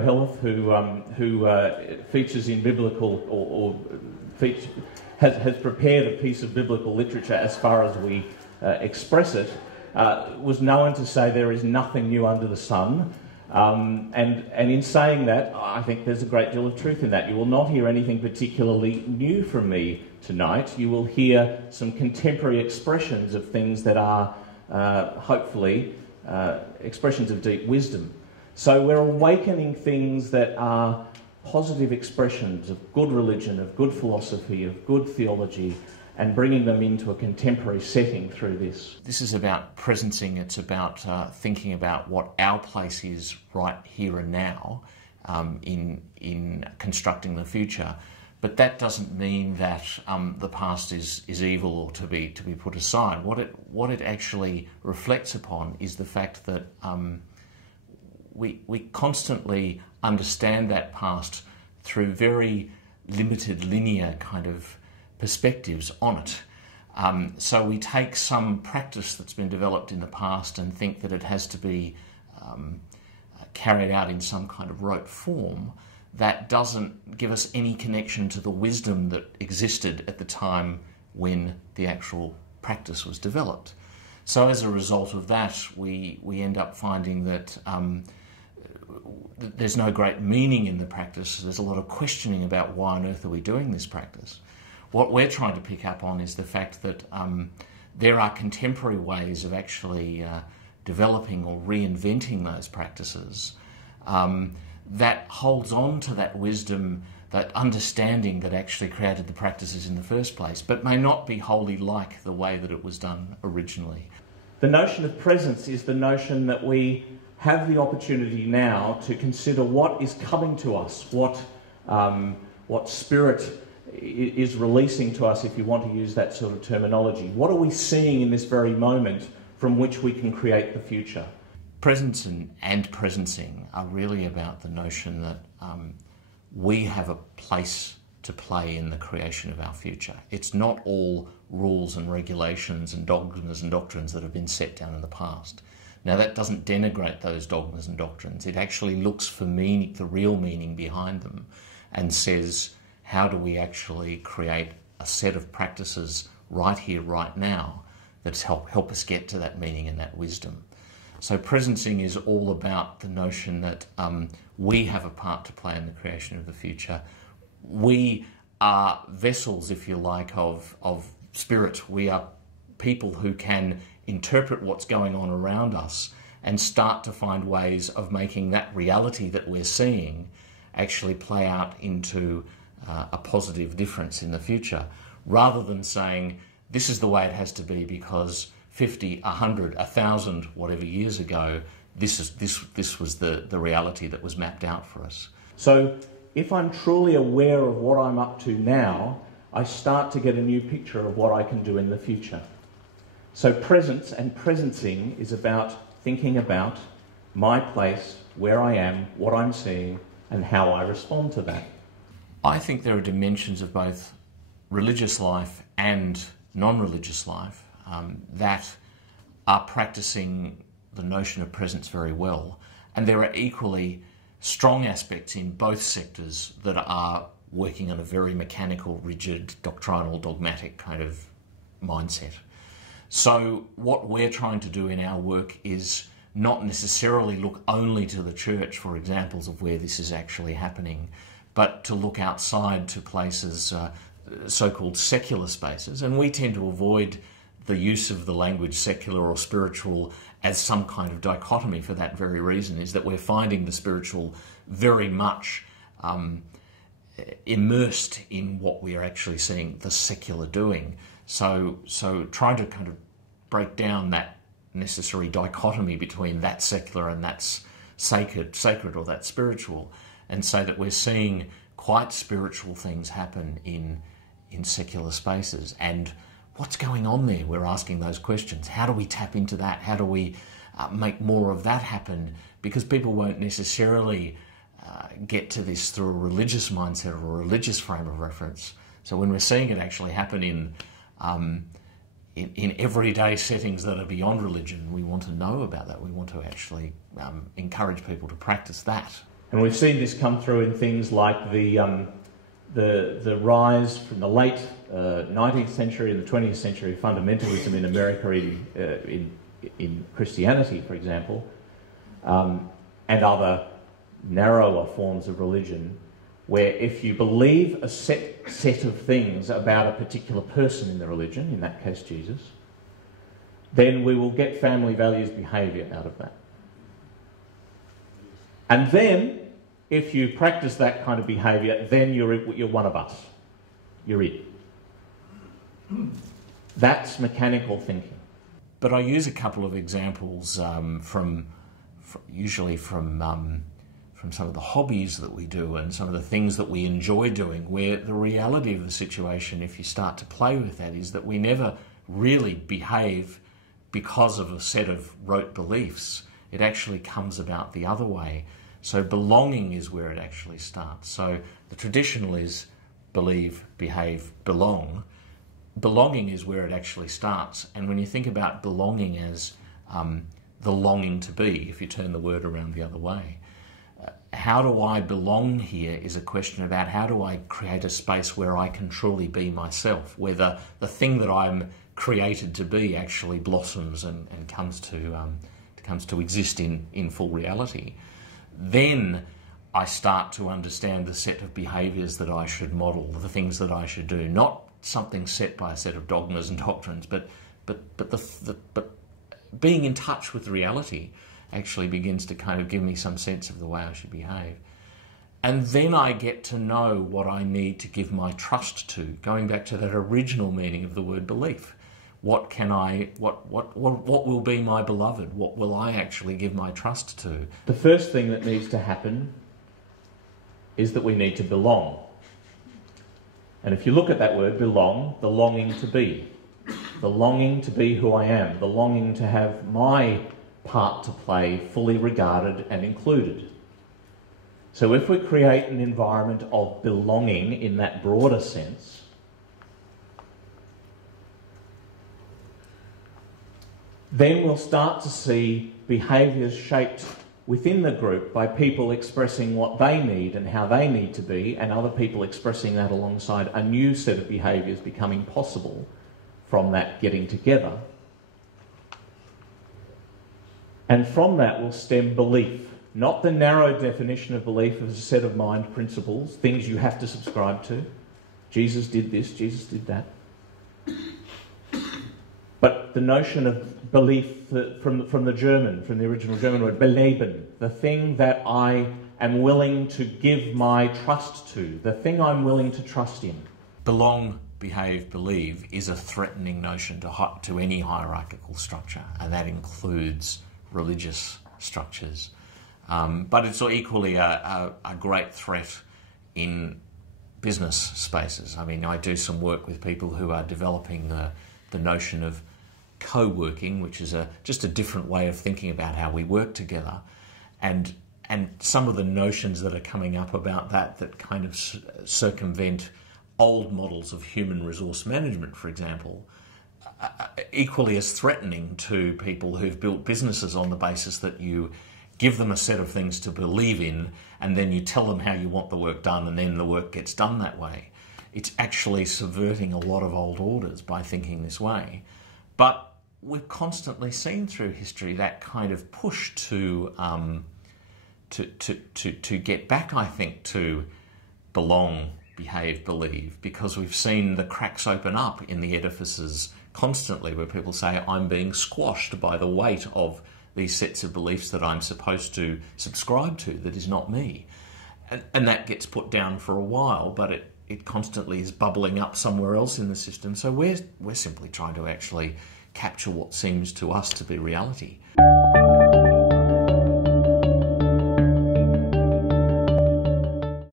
Koheleth, who features in biblical has prepared a piece of biblical literature as far as we express it, was known to say there is nothing new under the sun. And in saying that, I think there's a great deal of truth in that. You will not hear anything particularly new from me tonight. You will hear some contemporary expressions of things that are, hopefully, expressions of deep wisdom. So we're awakening things that are positive expressions of good religion, of good philosophy, of good theology, and bringing them into a contemporary setting through this. This is about presencing. It's about thinking about what our place is right here and now in constructing the future. But that doesn't mean that the past is evil or to be put aside. What it actually reflects upon is the fact that we constantly understand that past through very limited linear kind of perspectives on it. So we take some practice that's been developed in the past and think that it has to be carried out in some kind of rote form that doesn't give us any connection to the wisdom that existed at the time when the actual practice was developed. So as a result of that, we end up finding that there's no great meaning in the practice. There's a lot of questioning about why on earth are we doing this practice. What we're trying to pick up on is the fact that there are contemporary ways of actually developing or reinventing those practices that holds on to that wisdom, that understanding that actually created the practices in the first place, but may not be wholly like the way that it was done originally. The notion of presence is the notion that we have the opportunity now to consider what is coming to us, what Spirit is releasing to us, if you want to use that sort of terminology. What are we seeing in this very moment from which we can create the future? Presence and presencing are really about the notion that we have a place to play in the creation of our future. It's not all rules and regulations and dogmas and doctrines that have been set down in the past. Now, that doesn't denigrate those dogmas and doctrines. It actually looks for meaning, the real meaning behind them, and says, how do we actually create a set of practices right here, right now, that help us get to that meaning and that wisdom. So presencing is all about the notion that we have a part to play in the creation of the future. We are vessels, if you like, of spirit. We are people who can interpret what's going on around us and start to find ways of making that reality that we're seeing actually play out into a positive difference in the future, rather than saying this is the way it has to be because 50, 100, 1,000, whatever years ago, this was the reality that was mapped out for us. So if I'm truly aware of what I'm up to now, I start to get a new picture of what I can do in the future. So presence and presencing is about thinking about my place, where I am, what I'm seeing, and how I respond to that. I think there are dimensions of both religious life and non-religious life that are practicing the notion of presence very well. And there are equally strong aspects in both sectors that are working on a very mechanical, rigid, doctrinal, dogmatic kind of mindset. So what we're trying to do in our work is not necessarily look only to the church for examples of where this is actually happening, but to look outside to places, so-called secular spaces. And we tend to avoid the use of the language secular or spiritual as some kind of dichotomy for that very reason, is that we're finding the spiritual very much immersed in what we are actually seeing the secular doing. So trying to kind of break down that necessary dichotomy between that secular and that's sacred or that spiritual, and say that we're seeing quite spiritual things happen in secular spaces. And what's going on there? We're asking those questions. How do we tap into that? How do we make more of that happen? Because people won't necessarily get to this through a religious mindset or a religious frame of reference. So when we're seeing it actually happen in everyday settings that are beyond religion, we want to know about that. We want to actually encourage people to practice that. And we've seen this come through in things like the rise from the late 19th century and the 20th century fundamentalism in America in Christianity, for example, and other narrower forms of religion, where if you believe a set of things about a particular person in the religion, in that case Jesus, then we will get family values behaviour out of that. And then, if you practice that kind of behaviour, then you're one of us. You're it. That's mechanical thinking. But I use a couple of examples usually from some of the hobbies that we do and some of the things that we enjoy doing, where the reality of the situation, if you start to play with that, is that we never really behave because of a set of rote beliefs. It actually comes about the other way. So belonging is where it actually starts. So the traditional is believe, behave, belong. Belonging is where it actually starts. And when you think about belonging as the longing to be, if you turn the word around the other way, how do I belong here is a question about how do I create a space where I can truly be myself, where the thing that I'm created to be actually blossoms and comes to exist in full reality. Then I start to understand the set of behaviours that I should model, the things that I should do, not something set by a set of dogmas and doctrines, but being in touch with reality actually begins to kind of give me some sense of the way I should behave. And then I get to know what I need to give my trust to, going back to that original meaning of the word belief. What will be my beloved? What will I actually give my trust to? The first thing that needs to happen is that we need to belong. And if you look at that word, belong, the longing to be. The longing to be who I am. The longing to have my part to play fully regarded and included. So if we create an environment of belonging in that broader sense, then we'll start to see behaviours shaped within the group by people expressing what they need and how they need to be, and other people expressing that alongside a new set of behaviours becoming possible from that getting together. And from that will stem belief, not the narrow definition of belief as a set of mind principles, things you have to subscribe to. Jesus did this, Jesus did that. But the notion of belief from the original German word, beleben, the thing that I am willing to give my trust to, the thing I'm willing to trust in. Belong, behave, believe is a threatening notion to any hierarchical structure, and that includes religious structures. But it's equally a great threat in business spaces. I mean, I do some work with people who are developing the notion of co-working, which is just a different way of thinking about how we work together. And some of the notions that are coming up about that kind of circumvent old models of human resource management, for example, equally as threatening to people who've built businesses on the basis that you give them a set of things to believe in and then you tell them how you want the work done and then the work gets done that way. It's actually subverting a lot of old orders by thinking this way. But we've constantly seen through history that kind of push to get back, I think, to belong, behave, believe, because we've seen the cracks open up in the edifices constantly where people say, I'm being squashed by the weight of these sets of beliefs that I'm supposed to subscribe to that is not me. And that gets put down for a while, but it constantly is bubbling up somewhere else in the system. So we're simply trying to actually capture what seems to us to be reality.